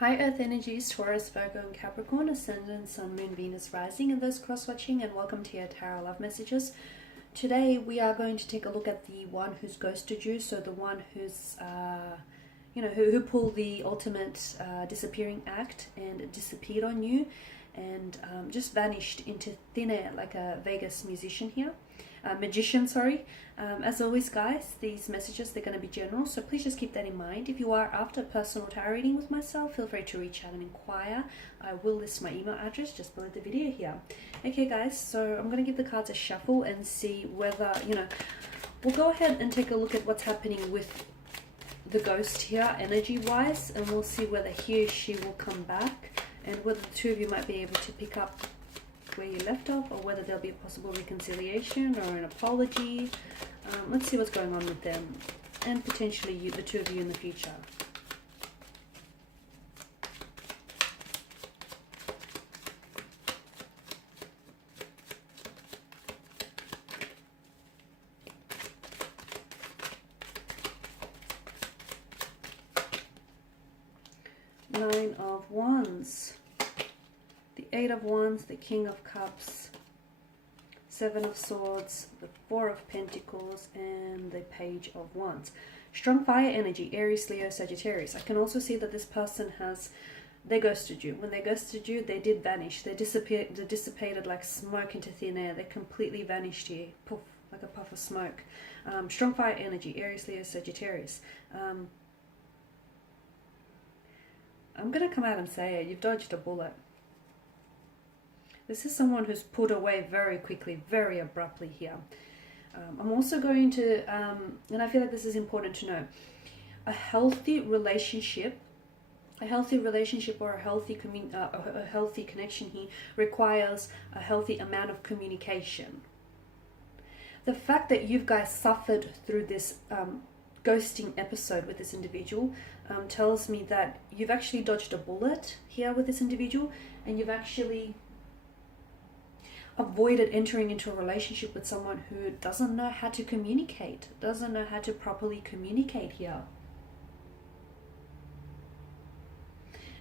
Hi Earth energies, Taurus, Virgo and Capricorn, Ascendant, Sun, Moon, Venus, Rising, and those cross-watching, and welcome to your Tarot Love Messages. Today we are going to take a look at the one who's ghosted you, so the one who's, who pulled the ultimate disappearing act and disappeared on you and just vanished into thin air like a Vegas magician, sorry. As always guys, these messages, they're going to be general, so please just keep that in mind. If you are after a personal tarot reading with myself, feel free to reach out and inquire. I will list my email address just below the video here. Okay guys, so I'm going to give the cards a shuffle and see whether, we'll go ahead and take a look at what's happening with the ghost here energy wise, and we'll see whether he or she will come back and whether the two of you might be able to pick up where you left off, or whether there'll be a possible reconciliation or an apology. Let's see what's going on with them and potentially the two of you in the future. Nine of Wands, the Eight of Wands, the King of Cups, Seven of Swords, the Four of Pentacles, and the Page of Wands. Strong fire energy, Aries, Leo, Sagittarius. I can also see that this person they ghosted you. When they ghosted you, they did vanish. They dissipated like smoke into thin air. They completely vanished here, poof, like a puff of smoke. Strong fire energy, Aries, Leo, Sagittarius. I'm going to come out and say it. You've dodged a bullet. This is someone who's pulled away very quickly, very abruptly here. I'm also going to, and I feel like this is important to know, a healthy relationship or a healthy connection here requires a healthy amount of communication. The fact that you guys suffered through this ghosting episode with this individual tells me that you've actually dodged a bullet here with this individual, and you've actually avoided entering into a relationship with someone who doesn't know how to communicate, doesn't know how to properly communicate here.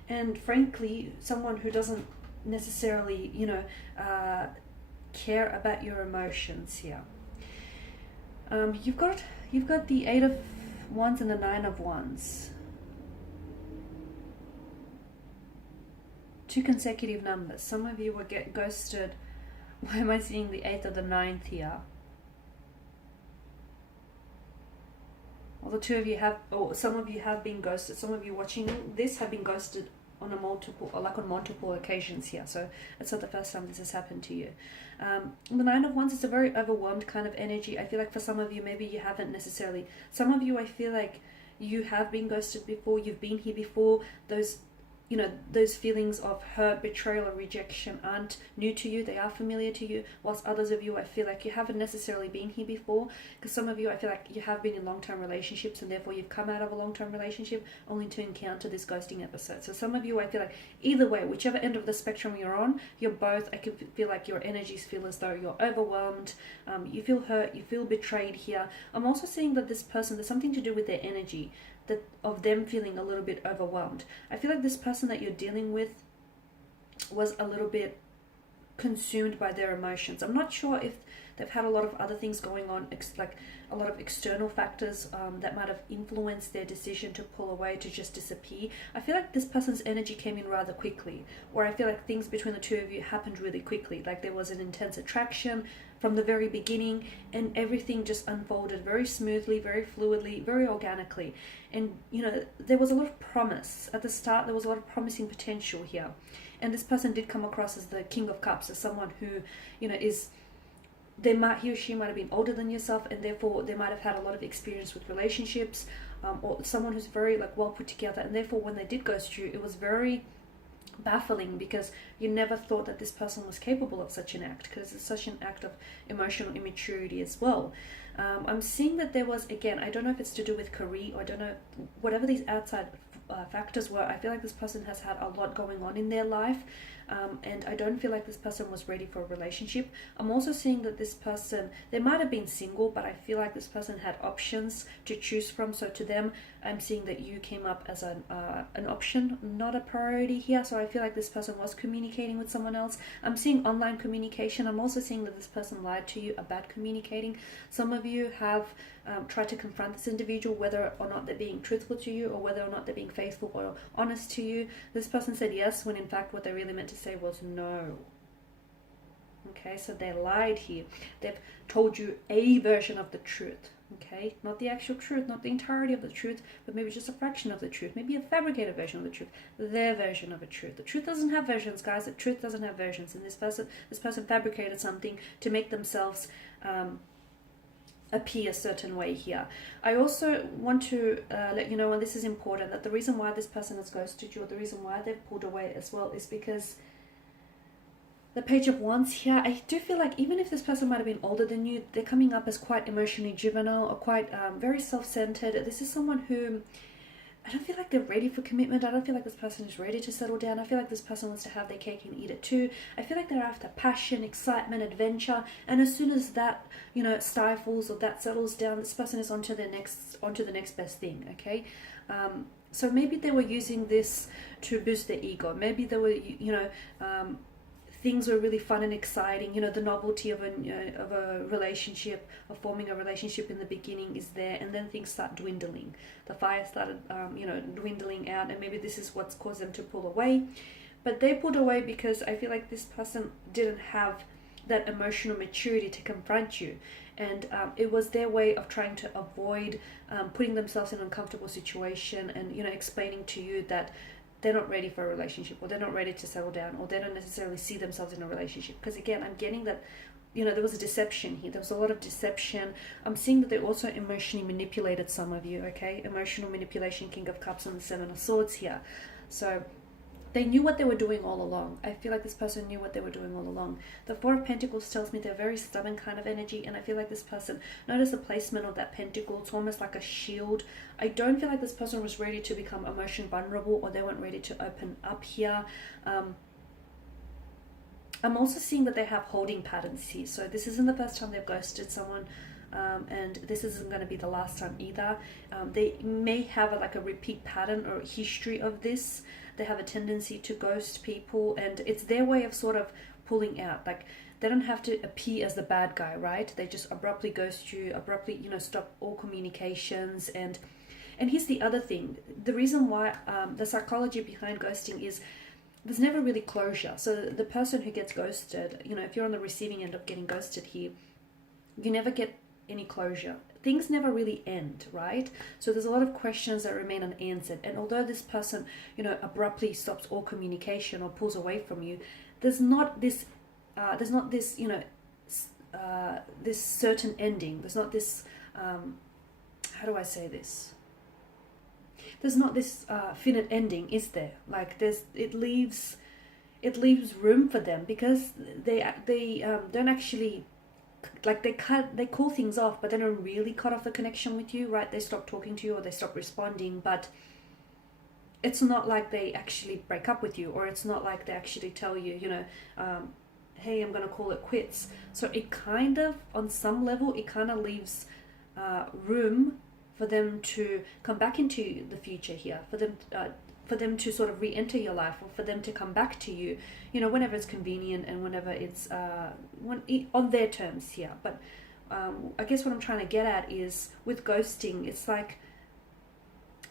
And frankly, someone who doesn't necessarily, care about your emotions here. You've got the Eight of Wands and the Nine of Wands. Two consecutive numbers. Some of you will get ghosted. Why am I seeing the 8th or the 9th here? Well, the two of you have, or some of you have been ghosted. Some of you watching this have been ghosted on multiple occasions here. So it's not the first time this has happened to you. The Nine of Wands is a very overwhelmed kind of energy. I feel like for some of you, maybe you haven't necessarily. Some of you, I feel like you have been ghosted before. You've been here before. Those feelings of hurt, betrayal, or rejection aren't new to you. They are familiar to you. Whilst others of you, I feel like you haven't necessarily been here before. Because some of you, I feel like you have been in long-term relationships, and therefore you've come out of a long-term relationship only to encounter this ghosting episode. So some of you, I feel like either way, whichever end of the spectrum you're on, you're both, I can feel like your energies feel as though you're overwhelmed. You feel hurt, you feel betrayed here. I'm also seeing that this person, there's something to do with their energy, of them feeling a little bit overwhelmed. I feel like this person that you're dealing with was a little bit consumed by their emotions. I'm not sure if they've had a lot of other things going on, like a lot of external factors that might have influenced their decision to pull away, to just disappear. I feel like this person's energy came in rather quickly, or I feel like things between the two of you happened really quickly. Like there was an intense attraction from the very beginning, and everything just unfolded very smoothly, very fluidly, very organically. And there was a lot of promise at the start. There was a lot of promising potential here, and this person did come across as the King of Cups, as someone who he or she might have been older than yourself, and therefore they might have had a lot of experience with relationships, or someone who's very well put together, and therefore when they did ghost you, it was very baffling, because you never thought that this person was capable of such an act, because it's such an act of emotional immaturity as well. I'm seeing that there was, again, I don't know if it's to do with career, or I don't know, whatever these outside factors were, I feel like this person has had a lot going on in their life, and I don't feel like this person was ready for a relationship. I'm also seeing that this person, they might have been single, but I feel like this person had options to choose from. So to them, I'm seeing that you came up as an option, not a priority here. So I feel like this person was communicating with someone else. I'm seeing online communication. I'm also seeing that this person lied to you about communicating. Some of you have tried to confront this individual, whether or not they're being truthful to you, or whether or not they're being faithful or honest to you. This person said yes, when in fact what they really meant to say was no. Okay, so they lied here. They've told you a version of the truth. Okay, not the actual truth, not the entirety of the truth, but maybe just a fraction of the truth, maybe a fabricated version of the truth, their version of a truth. The truth doesn't have versions, guys. The truth doesn't have versions. And this person fabricated something to make themselves appear a certain way here. I also want to let you know, and this is important, that the reason why this person has ghosted you, or the reason why they've pulled away as well, is because the Page of Wands here, I do feel like even if this person might have been older than you, they're coming up as quite emotionally juvenile, or quite very self-centered. This is someone who, I don't feel like they're ready for commitment. I don't feel like this person is ready to settle down. I feel like this person wants to have their cake and eat it too. I feel like they're after passion, excitement, adventure, and as soon as that, you know, stifles or that settles down, this person is onto the next best thing. Okay, so maybe they were using this to boost their ego. Maybe they were, you know, things were really fun and exciting. You know, the novelty of a relationship, of forming a relationship in the beginning is there, and then things start dwindling. The fire started, you know, dwindling out, and maybe this is what's caused them to pull away. But they pulled away because I feel like this person didn't have that emotional maturity to confront you, and it was their way of trying to avoid putting themselves in an uncomfortable situation, and, you know, explaining to you that they're not ready for a relationship, or they're not ready to settle down, or they don't necessarily see themselves in a relationship. Because again, I'm getting that, you know, there was a deception here. There was a lot of deception. I'm seeing that they also emotionally manipulated some of you, okay? Emotional manipulation, King of Cups and the Seven of Swords here. So they knew what they were doing all along. I feel like this person knew what they were doing all along. The Four of Pentacles tells me they're very stubborn kind of energy, and I feel like this person, notice the placement of that pentacle, it's almost like a shield. I don't feel like this person was ready to become emotionally vulnerable, or they weren't ready to open up here. I'm also seeing that they have holding patterns here. So this isn't the first time they've ghosted someone, and this isn't going to be the last time either. They may have like a repeat pattern or history of this. They have a tendency to ghost people, and it's their way of sort of pulling out. Like, they don't have to appear as the bad guy, right? They just abruptly ghost you, abruptly, you know, stop all communications. And here's the other thing. The reason why, the psychology behind ghosting is there's never really closure. So the person who gets ghosted, you know, if you're on the receiving end of getting ghosted here, you never get any closure. Things never really end, right? So there's a lot of questions that remain unanswered. And although this person, you know, abruptly stops all communication or pulls away from you, there's not this, you know, this certain ending. There's not this, how do I say this? There's not this finite ending, is there? Like, it leaves room for them, because they don't actually, like, they call things off, but they don't really cut off the connection with you, right? They stop talking to you, or they stop responding, but it's not like they actually break up with you, or it's not like they actually tell you, you know, hey, I'm gonna call it quits. So it kind of, on some level, it kind of leaves room for them to come back into the future here, for them to sort of re-enter your life, or for them to come back to you, you know, whenever it's convenient, and whenever it's on their terms here. But I guess what I'm trying to get at is, with ghosting, it's like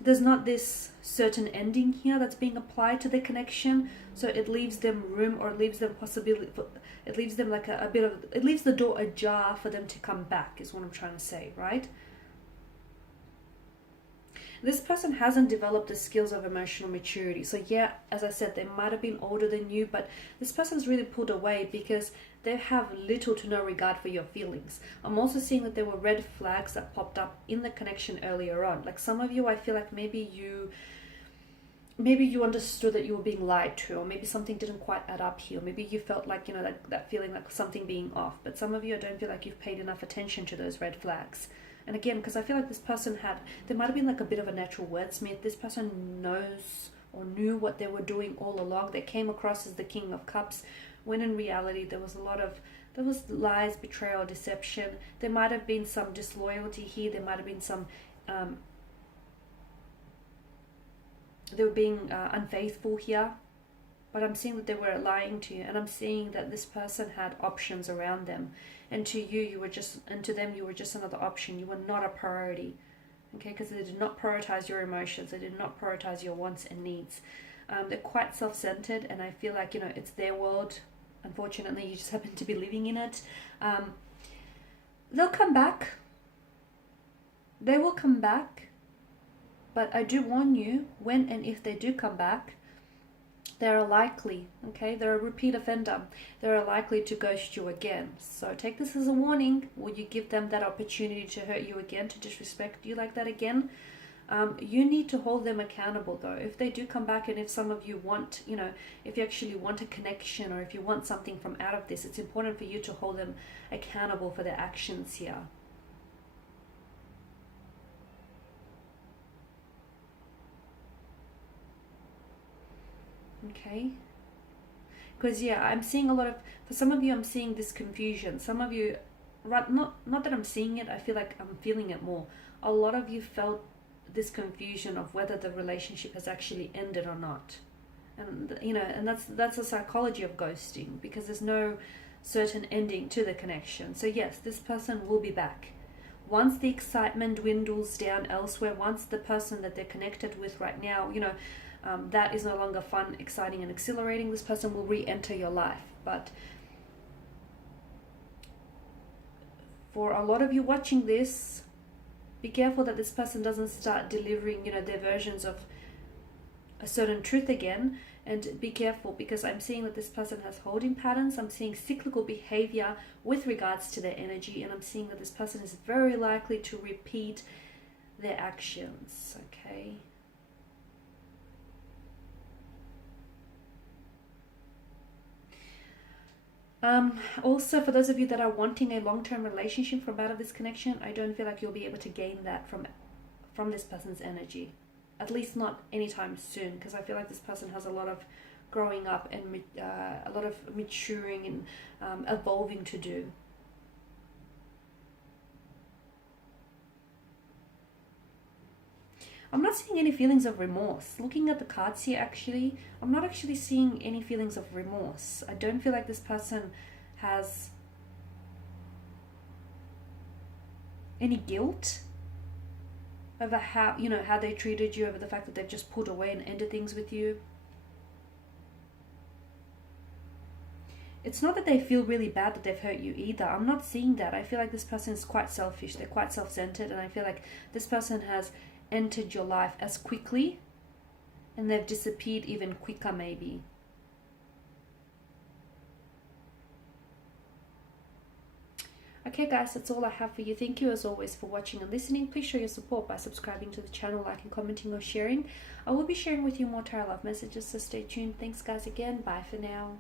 there's not this certain ending here that's being applied to the connection, so it leaves them room, or it leaves them possibility, it leaves them like a bit of, it leaves the door ajar for them to come back, is what I'm trying to say, right? This person hasn't developed the skills of emotional maturity. So yeah, as I said, they might have been older than you, but this person's really pulled away because they have little to no regard for your feelings. I'm also seeing that there were red flags that popped up in the connection earlier on. Like, some of you, I feel like maybe you understood that you were being lied to, or maybe something didn't quite add up here, or maybe you felt like, you know, that feeling like something being off. But some of you, I don't feel like you've paid enough attention to those red flags. And again, because I feel like this person there might have been like a bit of a natural wordsmith. This person knows or knew what they were doing all along. They came across as the King of Cups, when in reality there was lies, betrayal, deception. There might have been some disloyalty here. There might have been some they were being unfaithful here, but I'm seeing that they were lying to you, and I'm seeing that this person had options around them, and to you, you were just, and to them, you were just another option. You were not a priority, okay? Because they did not prioritize your emotions, they did not prioritize your wants and needs. They're quite self-centered, and I feel like, you know, it's their world. Unfortunately, you just happen to be living in it. They'll come back. They will come back. But I do warn you, when and if they do come back, they're likely, okay, they're a repeat offender. They're likely to ghost you again. So take this as a warning. Will you give them that opportunity to hurt you again, to disrespect you like that again? You need to hold them accountable though. If they do come back, and if some of you want, you know, if you actually want a connection, or if you want something from out of this, it's important for you to hold them accountable for their actions here. Okay, because yeah, I'm seeing a lot of, for some of you, I'm seeing this confusion. Some of you, right, not that I'm seeing it, I feel like I'm feeling it more. A lot of you felt this confusion of whether the relationship has actually ended or not. And you know, and that's the psychology of ghosting, because there's no certain ending to the connection. So yes, this person will be back. Once the excitement dwindles down elsewhere, once the person that they're connected with right now, you know, that is no longer fun, exciting, and exhilarating, this person will re-enter your life. But for a lot of you watching this, be careful that this person doesn't start delivering, you know, their versions of a certain truth again. And be careful, because I'm seeing that this person has holding patterns. I'm seeing cyclical behavior with regards to their energy, and I'm seeing that this person is very likely to repeat their actions, okay? Also, for those of you that are wanting a long-term relationship from out of this connection, I don't feel like you'll be able to gain that from this person's energy. At least not anytime soon, because I feel like this person has a lot of growing up and a lot of maturing and evolving to do. I'm not seeing any feelings of remorse. Looking at the cards here, actually, I'm not actually seeing any feelings of remorse. I don't feel like this person has any guilt over how, you know, how they treated you, over the fact that they've just pulled away and ended things with you. It's not that they feel really bad that they've hurt you either. I'm not seeing that. I feel like this person is quite selfish. They're quite self-centered, and I feel like this person has entered your life as quickly, and they've disappeared even quicker maybe. Okay guys, that's all I have for you. Thank you as always for watching and listening. Please show your support by subscribing to the channel, liking, commenting, or sharing. I will be sharing with you more tarot love messages, so stay tuned. Thanks guys again. Bye for now.